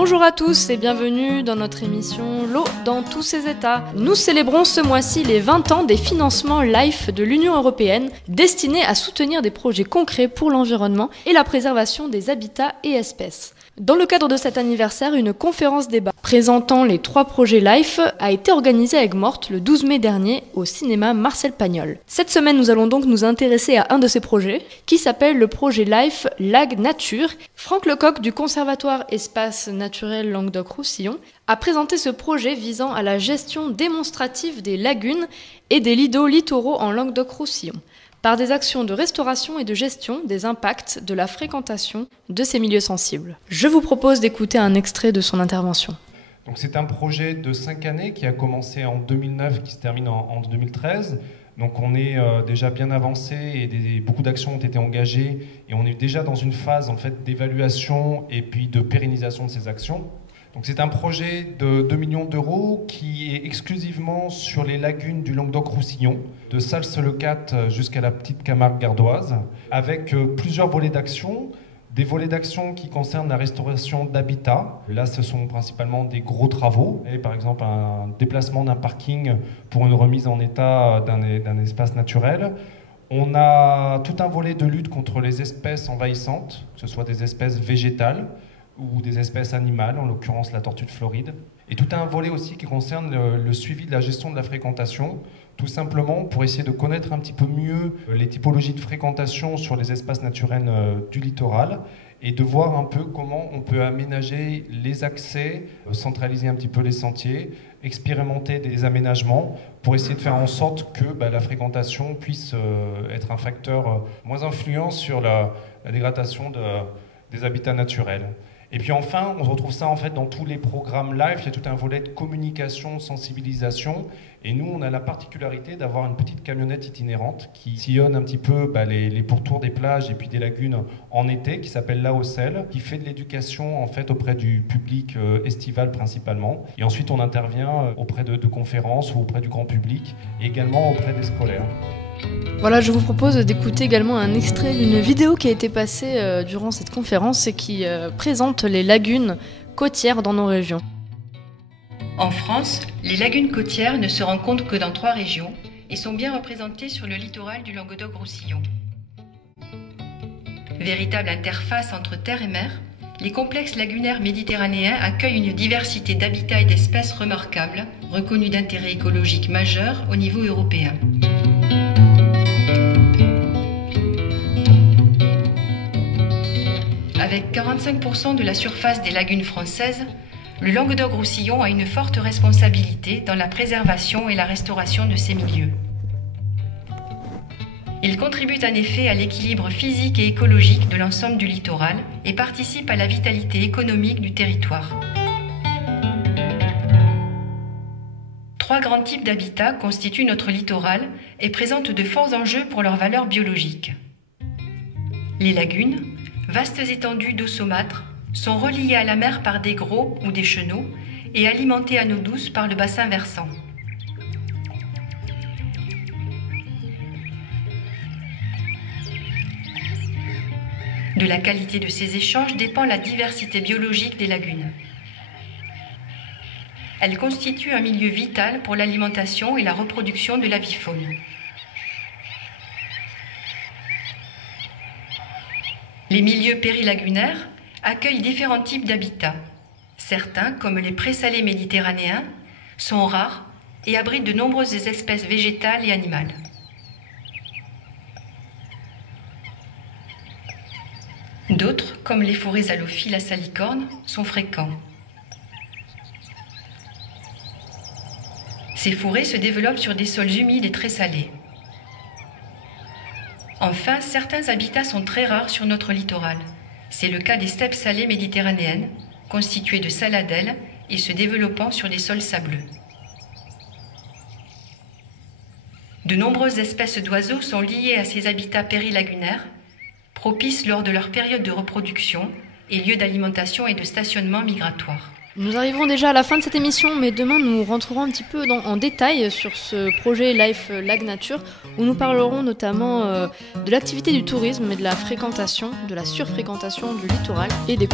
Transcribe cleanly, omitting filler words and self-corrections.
Bonjour à tous et bienvenue dans notre émission L'eau dans tous ses états. Nous célébrons ce mois-ci les 20 ans des financements LIFE de l'Union européenne destinés à soutenir des projets concrets pour l'environnement et la préservation des habitats et espèces. Dans le cadre de cet anniversaire, une conférence débat présentant les 3 projets LIFE a été organisée à Aigues-Mortes le 12 mai dernier au cinéma Marcel Pagnol. Cette semaine, nous allons donc nous intéresser à un de ces projets qui s'appelle le projet LIFE Lague Nature. Franck Lecoq du Conservatoire Espace Naturel Languedoc-Roussillon a présenté ce projet visant à la gestion démonstrative des lagunes et des lidos littoraux en Languedoc-Roussillon, par des actions de restauration et de gestion des impacts de la fréquentation de ces milieux sensibles. Je vous propose d'écouter un extrait de son intervention. Donc c'est un projet de 5 années qui a commencé en 2009, qui se termine en 2013. Donc on est déjà bien avancé et beaucoup d'actions ont été engagées et on est déjà dans une phase en fait, d'évaluation et puis de pérennisation de ces actions. Donc c'est un projet de 2 millions d'euros qui est exclusivement sur les lagunes du Languedoc-Roussillon, de Sals-le-Cat jusqu'à la petite Camargue gardoise, avec plusieurs volets d'action. Des volets d'action qui concernent la restauration d'habitats. Là, ce sont principalement des gros travaux. Et par exemple, un déplacement d'un parking pour une remise en état d'un espace naturel. On a tout un volet de lutte contre les espèces envahissantes, que ce soit des espèces végétales ou des espèces animales, en l'occurrence la tortue de Floride. Et tout un volet aussi qui concerne le suivi de la gestion de la fréquentation, tout simplement pour essayer de connaître un petit peu mieux les typologies de fréquentation sur les espaces naturels du littoral et de voir un peu comment on peut aménager les accès, centraliser un petit peu les sentiers, expérimenter des aménagements pour essayer de faire en sorte que la fréquentation puisse être un facteur moins influent sur la dégradation des habitats naturels. Et puis enfin, on retrouve ça en fait dans tous les programmes LIFE, il y a tout un volet de communication, sensibilisation, et nous on a la particularité d'avoir une petite camionnette itinérante qui sillonne un petit peu les pourtours des plages et puis des lagunes en été, qui s'appelle La Hausselle, qui fait de l'éducation en fait auprès du public estival principalement, et ensuite on intervient auprès de conférences ou auprès du grand public, et également auprès des scolaires. Voilà, je vous propose d'écouter également un extrait d'une vidéo qui a été passée durant cette conférence et qui présente les lagunes côtières dans nos régions. En France, les lagunes côtières ne se rencontrent que dans 3 régions et sont bien représentées sur le littoral du Languedoc-Roussillon. Véritable interface entre terre et mer, les complexes lagunaires méditerranéens accueillent une diversité d'habitats et d'espèces remarquables, reconnus d'intérêt écologique majeur au niveau européen. Avec 45% de la surface des lagunes françaises, le Languedoc-Roussillon a une forte responsabilité dans la préservation et la restauration de ces milieux. Il contribue en effet à l'équilibre physique et écologique de l'ensemble du littoral et participe à la vitalité économique du territoire. 3 grands types d'habitats constituent notre littoral et présentent de forts enjeux pour leur valeur biologique. Les lagunes, vastes étendues d'eau saumâtre, sont reliées à la mer par des gros ou des chenaux et alimentées à eau douce par le bassin versant. De la qualité de ces échanges dépend la diversité biologique des lagunes. Elles constituent un milieu vital pour l'alimentation et la reproduction de la vie faune. Les milieux périlagunaires accueillent différents types d'habitats. Certains, comme les présalés méditerranéens, sont rares et abritent de nombreuses espèces végétales et animales. D'autres, comme les forêts halophiles à salicorne, sont fréquents. Ces forêts se développent sur des sols humides et très salés. Enfin, certains habitats sont très rares sur notre littoral. C'est le cas des steppes salées méditerranéennes, constituées de saladelles et se développant sur des sols sableux. De nombreuses espèces d'oiseaux sont liées à ces habitats périlagunaires, propices lors de leur période de reproduction et lieux d'alimentation et de stationnement migratoire. Nous arrivons déjà à la fin de cette émission, mais demain nous rentrerons un petit peu en détail sur ce projet LIFE Lague Nature, où nous parlerons notamment de l'activité du tourisme et de la fréquentation, de la surfréquentation du littoral et des